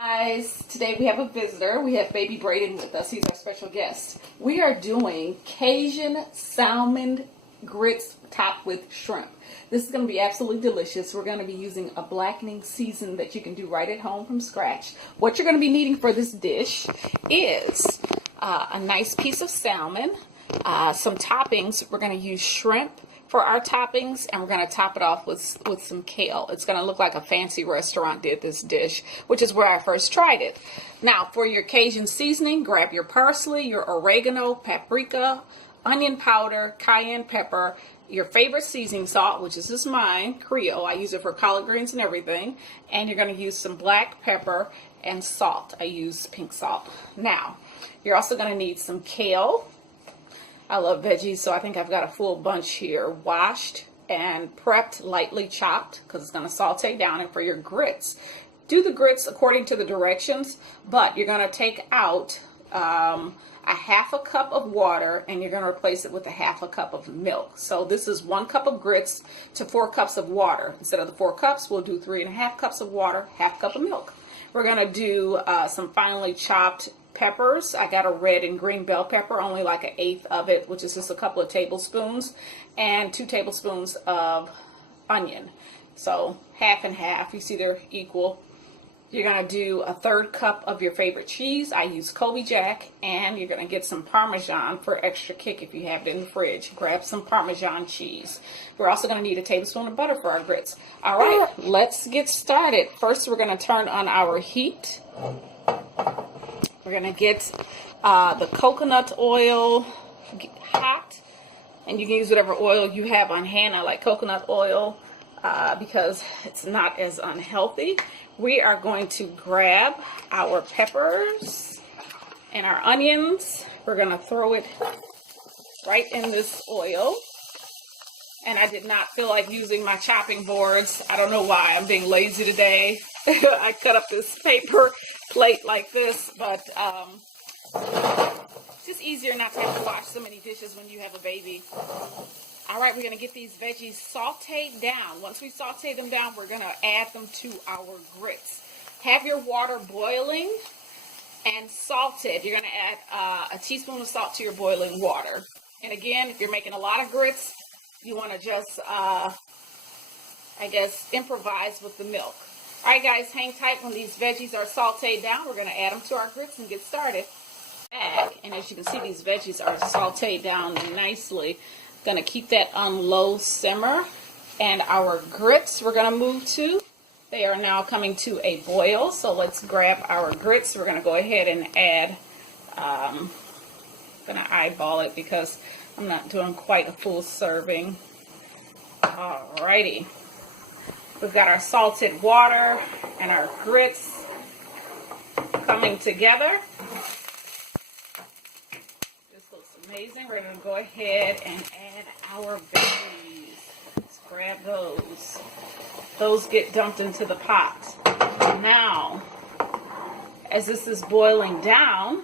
Guys, today we have a visitor. We have baby Braden with us. He's our special guest. We are doing Cajun salmon grits topped with shrimp. This is going to be absolutely delicious. We're going to be using a blackening season that you can do right at home from scratch. What you're going to be needing for this dish is a nice piece of salmon, some toppings. We're going to use shrimp for our toppings, and we're going to top it off with some kale. It's going to look like a fancy restaurant did this dish, which is where I first tried it. Now, for your Cajun seasoning, grab your parsley, your oregano, paprika, onion powder, cayenne pepper, your favorite seasoning salt, which is just mine, Creole. I use it for collard greens and everything. And you're going to use some black pepper and salt. I use pink salt. Now, you're also going to need some kale. I love veggies, so I think I've got a full bunch here, washed and prepped, lightly chopped, because it's going to saute down. And for your grits, do the grits according to the directions, but you're going to take out a half a cup of water, and you're going to replace it with a half a cup of milk. So this is 1 cup of grits to 4 cups of water. Instead of the 4 cups, we'll do 3.5 cups of water, half cup of milk. We're going to do some finely chopped peppers. I got a red and green bell pepper, only like 1/8 of it, which is just a couple of tablespoons, and 2 tablespoons of onion. So half and half. You see they're equal. You're going to do a 1/3 cup of your favorite cheese. I use Colby Jack, and you're going to get some Parmesan for extra kick if you have it in the fridge. Grab some Parmesan cheese. We're also going to need a tablespoon of butter for our grits. All right, let's get started. First, we're going to turn on our heat. We're going to get the coconut oil hot, and you can use whatever oil you have on hand. I like coconut oil because it's not as unhealthy. We are going to grab our peppers and our onions. We're going to throw it right in this oil. And I did not feel like using my chopping boards. I don't know why. I'm being lazy today. I cut up this paper plate like this, but it's just easier not to have to wash so many dishes when you have a baby. All right, we're going to get these veggies sauteed down. Once we saute them down, we're going to add them to our grits. Have your water boiling and salted. You're going to add a teaspoon of salt to your boiling water. And again, if you're making a lot of grits, you want to just, I guess, improvise with the milk. All right, guys, hang tight. When these veggies are sauteed down, we're going to add them to our grits and get started. And as you can see, these veggies are sauteed down nicely. Going to keep that on low simmer. And our grits we're going to move to. They are now coming to a boil. So let's grab our grits. We're going to go ahead and add, I'm going to eyeball it because I'm not doing quite a full serving. Alrighty. We've got our salted water and our grits coming together. This looks amazing. We're going to go ahead and add our veggies. Let's grab those. Those get dumped into the pot. Now, as this is boiling down,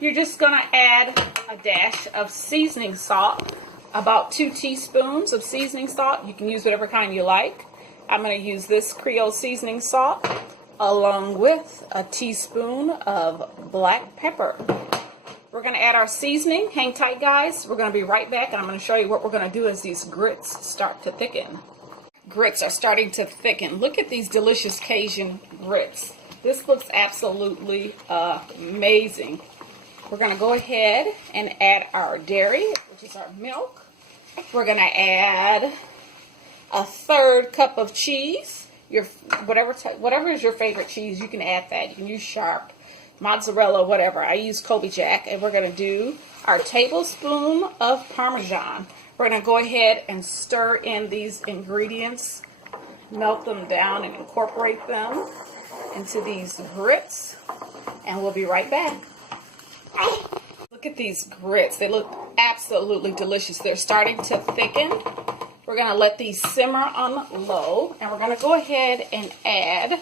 you're just going to add a dash of seasoning salt, about 2 teaspoons of seasoning salt. You can use whatever kind you like. I'm going to use this Creole seasoning salt along with a teaspoon of black pepper. We're going to add our seasoning. Hang tight, guys. We're going to be right back, and I'm going to show you what we're going to do as these grits start to thicken. Grits are starting to thicken. Look at these delicious Cajun grits. This looks absolutely amazing. We're going to go ahead and add our dairy, which is our milk. We're going to add a 1/3 cup of cheese. Whatever is your favorite cheese, you can add that. You can use Sharp, mozzarella, whatever. I use Colby Jack. And we're going to do our tablespoon of Parmesan. We're going to go ahead and stir in these ingredients, melt them down and incorporate them into these grits. And we'll be right back. Look at these grits. They look absolutely delicious. They're starting to thicken. We're going to let these simmer on low, and we're going to go ahead and add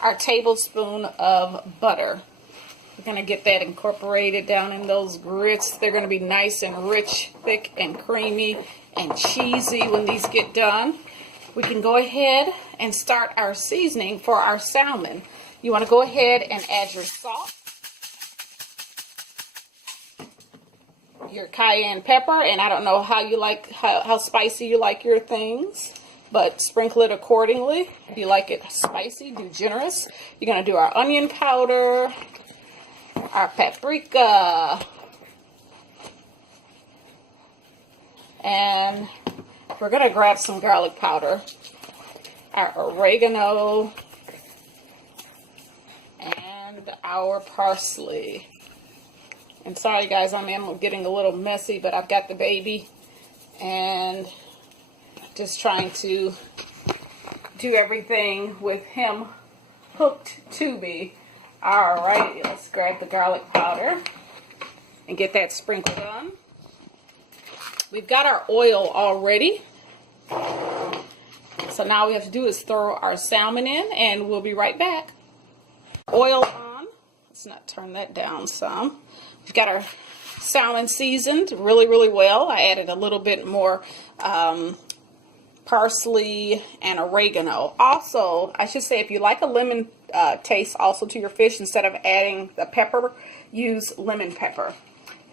our tablespoon of butter. We're going to get that incorporated down in those grits. They're going to be nice and rich, thick and creamy and cheesy when these get done. We can go ahead and start our seasoning for our salmon. You want to go ahead and add your salt, your cayenne pepper, and I don't know how you like, how spicy you like your things, but sprinkle it accordingly. If you like it spicy, do generous. You're going to do our onion powder, our paprika, and we're going to grab some garlic powder, our oregano, and our parsley. And sorry guys, I'm getting a little messy, but I've got the baby and just trying to do everything with him hooked to me. Alright, let's grab the garlic powder and get that sprinkled on. We've got our oil already. So now all we have to do is throw our salmon in, and we'll be right back. Oil on. Let's not turn that down some. We've got our salmon seasoned really, really well. I added a little bit more parsley and oregano. Also, I should say, if you like a lemon taste also to your fish, instead of adding the pepper, use lemon pepper.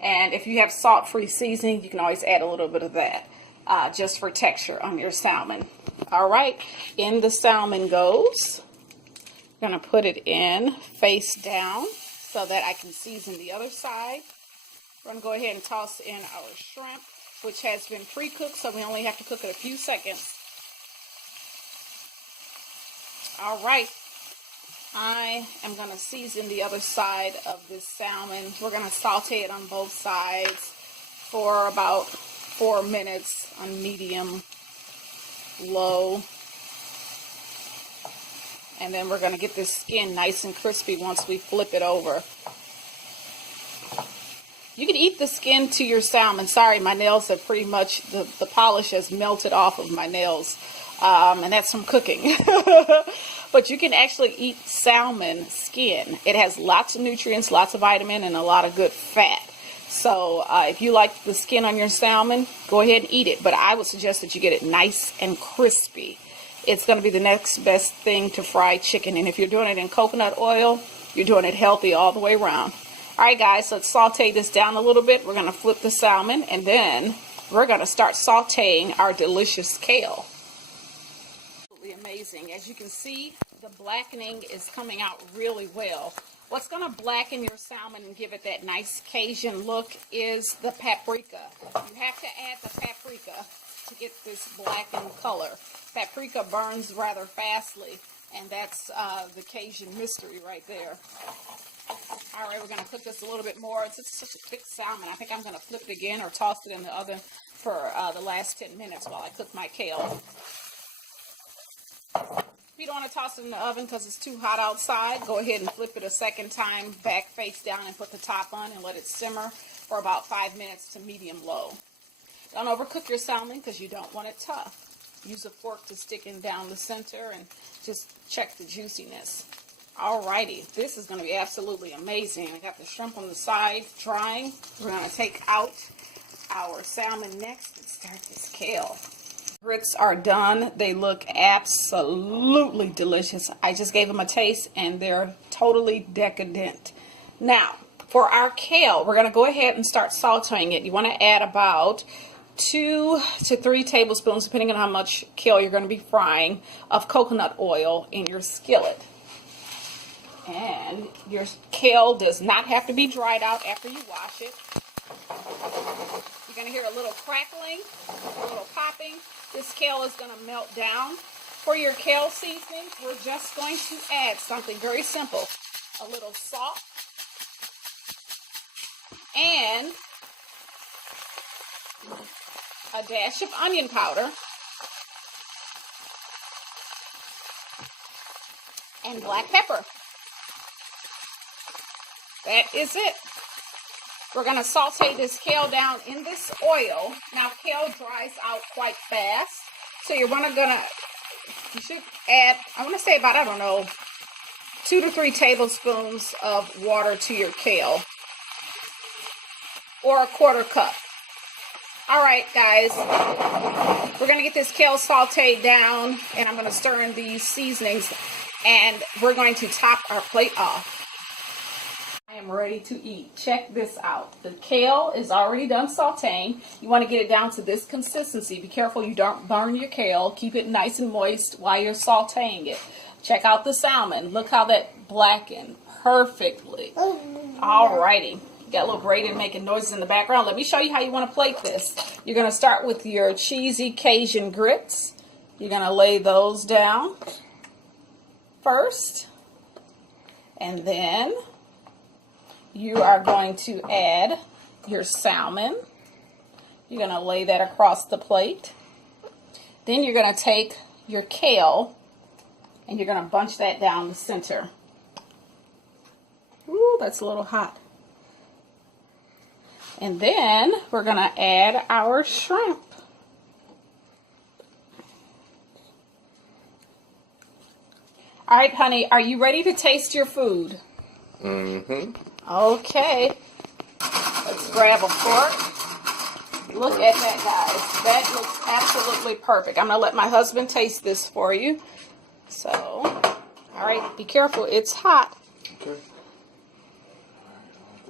And if you have salt-free seasoning, you can always add a little bit of that just for texture on your salmon. All right, in the salmon goes. I'm going to put it in face down so that I can season the other side. We're going to go ahead and toss in our shrimp, which has been pre-cooked, so we only have to cook it a few seconds. All right, I am going to season the other side of this salmon. We're going to saute it on both sides for about 4 minutes on medium low. And then we're going to get this skin nice and crispy once we flip it over. You can eat the skin to your salmon. Sorry, my nails have pretty much, the polish has melted off of my nails. And that's from cooking. But you can actually eat salmon skin. It has lots of nutrients, lots of vitamin, and a lot of good fat. So if you like the skin on your salmon, go ahead and eat it. But I would suggest that you get it nice and crispy. It's going to be the next best thing to fried chicken. And if you're doing it in coconut oil, you're doing it healthy all the way around. All right, guys, let's saute this down a little bit. We're going to flip the salmon, and then we're going to start sauteing our delicious kale. Absolutely amazing. As you can see, the blackening is coming out really well. What's going to blacken your salmon and give it that nice Cajun look is the paprika. You have to add the paprika to get this blackened color. Paprika burns rather fastly, and that's the Cajun mystery right there. All right, we're going to cook this a little bit more. It's such a thick salmon. I think I'm going to flip it again or toss it in the oven for the last 10 minutes while I cook my kale. If you don't want to toss it in the oven because it's too hot outside, go ahead and flip it a second time, back face down, and put the top on and let it simmer for about 5 minutes to medium low. Don't overcook your salmon because you don't want it tough. Use a fork to stick in down the center and just check the juiciness. Alrighty, this is going to be absolutely amazing. I got the shrimp on the side drying. We're going to take out our salmon next and start this kale. Grits are done. They look absolutely delicious. I just gave them a taste and they're totally decadent. Now, for our kale, we're going to go ahead and start sauteing it. You want to add about 2 to 3 tablespoons, depending on how much kale you're going to be frying, of coconut oil in your skillet. And your kale does not have to be dried out after you wash it. You're going to hear a little crackling, a little popping. This kale is going to melt down. For your kale seasoning, we're just going to add something very simple. A little salt and a dash of onion powder and black pepper. That is it. We're going to saute this kale down in this oil. Now, kale dries out quite fast, so you should add, I want to say about, I don't know, 2 to 3 tablespoons of water to your kale, or a 1/4 cup. All right, guys, we're going to get this kale sauteed down, and I'm going to stir in these seasonings. And we're going to top our plate off. I am ready to eat. Check this out. The kale is already done sauteing. You want to get it down to this consistency. Be careful you don't burn your kale. Keep it nice and moist while you're sauteing it. Check out the salmon. Look how that blackened perfectly. Alrighty. You got a little Braden making noises in the background. Let me show you how you want to plate this. You're going to start with your cheesy Cajun grits. You're going to lay those down first. And then you are going to add your salmon. You're going to lay that across the plate. Then you're going to take your kale and you're going to bunch that down the center. Ooh, that's a little hot. And then we're going to add our shrimp. All right, honey, are you ready to taste your food? Mm-hmm. Okay. Let's grab a fork. Look at that, guys. That looks absolutely perfect. I'm going to let my husband taste this for you. So, all right, be careful. It's hot. Okay.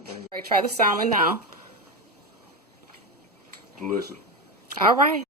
All right, try the salmon now. Delicious. All right.